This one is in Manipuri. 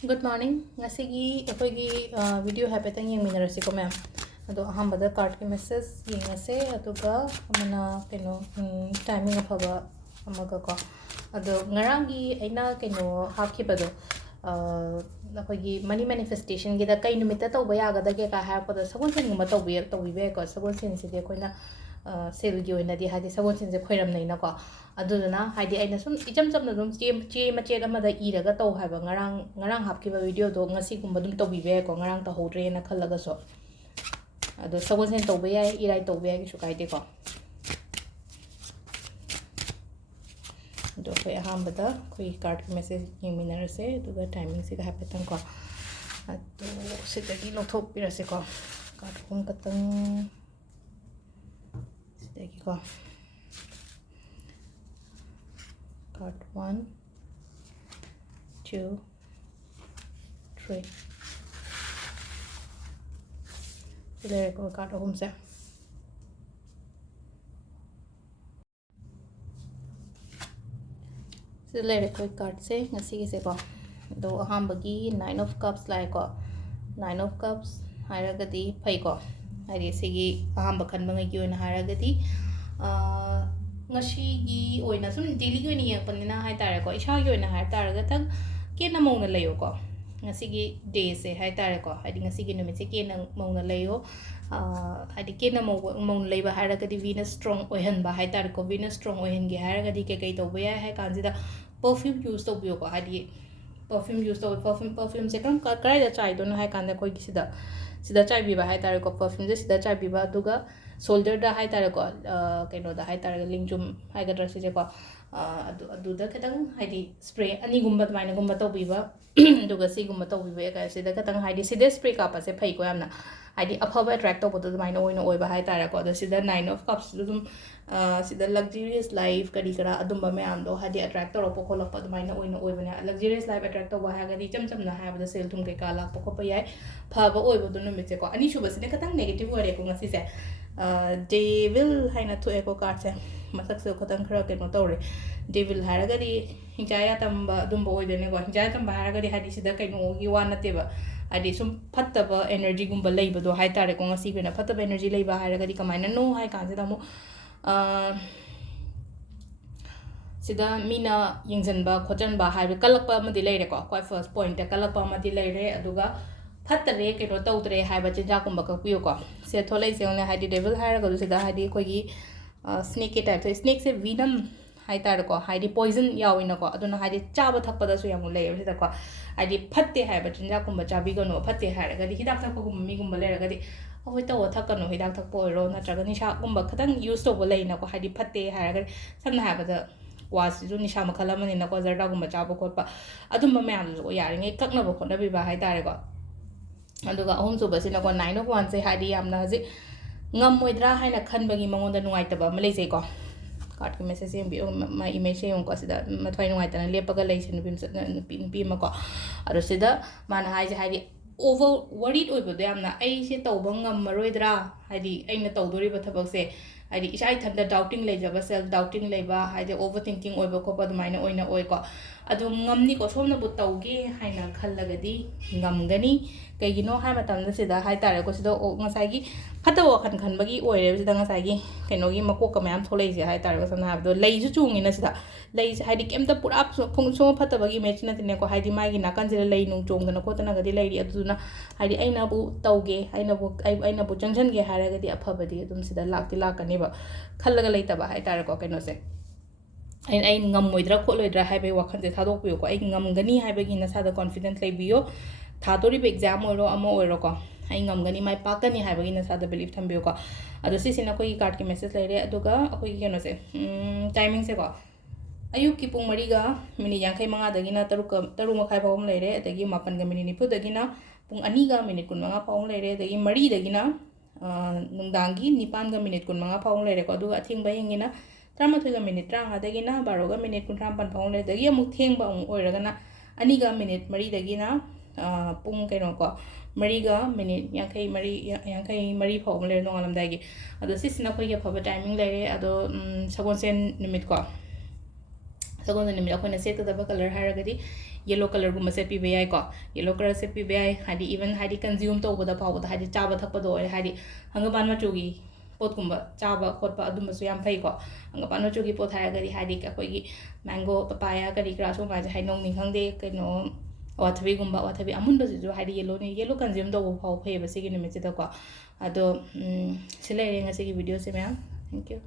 Good morning. Ngasigi akoigi video habetang yung minarasi ko ma'am. Ado ahambada card ki message yengase aduga amana timing afaba amaga ko. Ado ngarangi aina hakibado akoigi money manifestation gida kai numita tawba yagada ge ka harpada sagon sen nguma tawbi ko sagon sen sidi koina ꯁꯦꯜꯒꯤ ꯑꯣꯏꯅꯗꯤ ꯍꯥꯏꯗꯤ ꯁꯒꯣꯜꯁꯦꯟꯁꯦ ꯈꯣꯏꯔꯝꯅꯩꯅꯀꯣ ꯑꯗꯨꯗꯨꯅ ꯍꯥꯏꯗꯤ ꯑꯩꯅ ꯁꯨꯝ ꯏꯆꯝ ꯆꯝꯅ ꯑꯗꯨꯝ ꯆꯦ ꯃꯆꯦꯠ ꯑꯃꯗ ꯏꯔꯒ ꯇꯧ ꯍꯥꯏꯕ ꯉꯔꯥꯡ ꯍꯥꯞꯈꯤꯕ ꯚꯤꯗꯤꯑꯣꯗꯣ ꯉꯁꯤꯒꯨꯝꯕ ꯑꯗꯨꯝ ꯇꯧꯕꯤꯕ ꯌꯥꯏꯀꯣ ꯉꯔꯥꯡ ꯇꯧꯍꯧꯗ꯭ꯔꯦꯅ ꯈꯜꯂꯒꯁꯨ ꯑꯗꯣ ꯁꯒꯣꯜꯁꯦꯟ ꯇꯧꯕ ꯌꯥꯏ ꯏꯔꯥꯏ ꯇꯧꯕ ꯌꯥꯏ ꯀꯩꯁꯨ ꯀꯥꯏꯗꯦꯀꯣ ꯑꯗꯣ ꯑꯩꯈꯣꯏ ꯑꯍꯥꯟꯕꯗ ꯑꯩꯈꯣꯏꯒꯤ ꯀꯥꯔꯠꯀꯤ ꯃꯦꯁꯦꯖ ꯌꯦꯡꯃꯤꯟꯅꯔꯁꯦ ꯑꯗꯨꯒ ꯇꯥꯏꯃꯤꯡꯁꯤꯒ ꯍꯥꯏꯐꯦꯠꯇꯪꯀꯣ ꯑꯗꯣ ꯁꯤꯗꯒꯤ ꯂꯧꯊꯣꯛꯄꯤꯔꯁꯦꯀꯣ ꯀꯥꯔꯠ ꯑꯍꯨꯝ ꯈꯛꯇꯪ ꯁꯤꯗꯒꯤꯀꯣ card 1, 2, 3. There go card home se. There go card se ngasi se ko. Do aham bagi 9 of cups lai ko. 9 of cups hairagadi phai ko. Hari sigi aham bakhan bangai ki oina hairagadi ngasi oina sum daily gi oina yang panina hai tare ko isha gi oina hai tare ga ke na mong na layo ko ngasi gi day se hai tare ko hadi ngasi gi numit se ke na mong na layo hadi ke na mong lay ba hara ga di Venus strong oihan ba hai tare ko Venus strong oihan gi hara ga di ke kai to ba ya hai kan da perfume use to bio ko hadi perfume use to perfume se kam kai da chai do na hai kan da koi gi sida chai bi ba hai tare ko perfume se sida chai bi ba duga shoulder da hai tare ko kaino da hai tare lingjum hai ga dress je ko adu da kadang hai di spray ani gumba tmaina gumba to bi ba duga si gumba to bi ba ka sida kadang hai di sida spray ka pa se phai ko yamna hai di afaba attract to bodu tmaina oina oi ba hai tare ko da sida 9 of cups dum sida luxurious life kari kara adum ba me am do hai di attract to ro po khol pa tmaina oina oi ba na luxurious life attract to ba ha ga di cham cham na ha ba da sel thum ke ka lak po ko pa yai pha ba oi ba du no mi che ko ani shu ba sida kadang negative ore ko ngasi se devil haina to eco card se masak se khotang khara ke no tore devil haraga di hinjaya tamba dumbo oidene go hinjaya tamba haraga di hadi sida kai no gi wana te ba adi sum phattaba energy gumba leiba do hai tare ko ngasi bena phattaba energy leiba haraga di kamaina no hai kan se da mo sida mina yingjanba khojanba hai kalakpa ma di leire ko kwai first point ta kalakpa ma di leire aduga fattare keno tawdre haiba chinja kumba ka piyo ko se tholai se ne hadi devil haira go sida hadi koi gi snake ke type snake se venom hai tar ko hadi poison yawina ko aduna hadi chaba thakpa da su yam le sida ko hadi fatte haiba chinja kumba chabi go no fatte haira ga di hidak thakpa gum mi gumba le ga di awai taw thakano hidak thakpa oro na traga ni sha gumba khatang use to bo le na ko hadi fatte haira ga samna haiba da was ju ni sha makhala mani na ko zarda gumba chaba ko pa adum ma yam jo yari ngai kakna bo khona bi ba hai tar ko aduga ahum su basina ko 9 of 1 se hadi yamna haji ngam moidra haina khanbagi mangonda nuai taba ma lei ko card ki message em bi ma image em ko sida ma thai nuai tana lepaga lei sin bi ma ko aro sida mana haji hadi over worried oibo de yamna ai se tawba ngam maroidra hadi aina tawdori ba thabak se hadi isai thanda doubting lei jaba self doubting lei ba hadi overthinking oibo ko pa dumaina oina oi ko adu ngamni ko somna bu tawge haina khallagadi ngamgani kaigino hai matam da sida hai tare ko sida ngasai gi phata wa khan bagi oire sida ngasai gi kaino gi makok ka mayam tholei je hai tare ko sana do lei ju chungi na sida lei hai di kemta pura phung so phata bagi match na tine ko hai di mai gi nakan jira lei nung chong da na ko tana ga di lei ri aduna hai di aina bu tawge aina bu junction ge hara ga di apha badi adum sida lakti lakani ba khallaga lei ta ba hai tare ko kaino se ai ngam moidra kholoidra hai be wakhan je thadok piyo ko ai ngam gani hai be gi na sa da confident lei biyo thadori be exam oiro amo oiro ko ai ngam gani mai pakani hai be gi na sa da belief tham biyo ko ado si sina ko gi card ki message lai re aduga akoi gi no se timing se ko ayuk ki pung mari ga mini yankai manga da gi na taru makhai pawm lai re adagi mapan ga mini nipu da gi na pung ani ga minute kun manga pawm lai re adagi mari da gi na nungdangi nipan ga minute kun manga pawm lai re ko aduga athing ba yingi na 33 minute rang adagi na 12 minute kun ram pan phang le dagi amuk theng ba ong oiraga na ani ga minute mari dagi na pung kaino ko mari ga minute yankai mari phang le no alam dagi ado sisina khoi ga phaba timing le re ado sagon sen nimit ko ꯁꯒꯣꯜꯁꯦꯟ ꯅꯨꯃꯤꯠ ꯑꯩꯈꯣꯏꯅ ꯁꯦꯠꯀꯗꯕ ꯀꯂꯔ ꯍꯥꯏꯔꯒꯗꯤ ꯌꯦꯜꯂꯣ ꯀꯂꯔꯒꯨꯝꯕ ꯁꯦꯠꯄꯤꯕ ꯌꯥꯏꯀꯣ ꯌꯦꯜꯂꯣ ꯀꯂꯔ ꯁꯦꯠꯄꯤꯕ ꯌꯥꯏ ꯍꯥꯏꯗꯤ ꯏꯚꯟ ꯍꯥꯏꯗꯤ ꯀꯟꯖ꯭ꯌꯨꯝ ꯇꯧꯕꯗ ꯐꯥꯎꯕꯗ ꯍꯥꯏꯗꯤ ꯆꯥꯕ ꯊꯛꯄꯗ ꯑꯣꯏꯔꯦ ꯍꯥꯏꯗꯤ ꯍꯪꯒꯄꯥꯟ ꯃꯆꯨꯒꯤ ꯄꯣꯠꯀꯨꯝꯕ ꯆꯥꯕ ꯈꯣꯠꯄ ꯑꯗꯨꯝꯕꯁꯨ ꯌꯥꯝ ꯐꯩꯀꯣ ꯍꯪꯒꯄꯥꯟ ꯃꯆꯨꯒꯤ ꯄꯣꯠ ꯍꯥꯏꯔꯒꯗꯤ ꯍꯥꯏꯗꯤ ꯑꯩꯈꯣꯏꯒꯤ ꯃꯦꯡꯒꯣ ꯄꯄꯥꯌꯥ ꯀꯔꯤ ꯀꯔꯥ ꯁꯨꯝꯕꯁꯦ ꯍꯩꯅꯧꯅꯤ ꯈꯪꯗꯦ ꯀꯩꯅꯣ ꯑꯋꯥꯊꯕꯤꯒꯨꯝꯕ ꯑꯋꯥꯊꯕꯤ ꯑꯃꯨꯟꯕꯁꯤꯁꯨ ꯍꯥꯏꯗꯤ ꯌꯦꯜꯂꯣ ꯀꯟꯖ꯭ꯌꯨꯝ ꯇꯧꯕ ꯐꯥꯎ ꯐꯩꯌꯦꯕ ꯁꯤꯒꯤ ꯅꯨꯃꯤꯠꯁꯤꯗꯀꯣ ꯑꯗꯣ ꯁꯤ ꯂꯩꯔꯦ ꯉꯁꯤꯒꯤ ꯚꯤꯗꯤꯑꯣꯁꯦ ꯃꯌꯥꯝ ꯊꯦꯡꯛ ꯌꯨ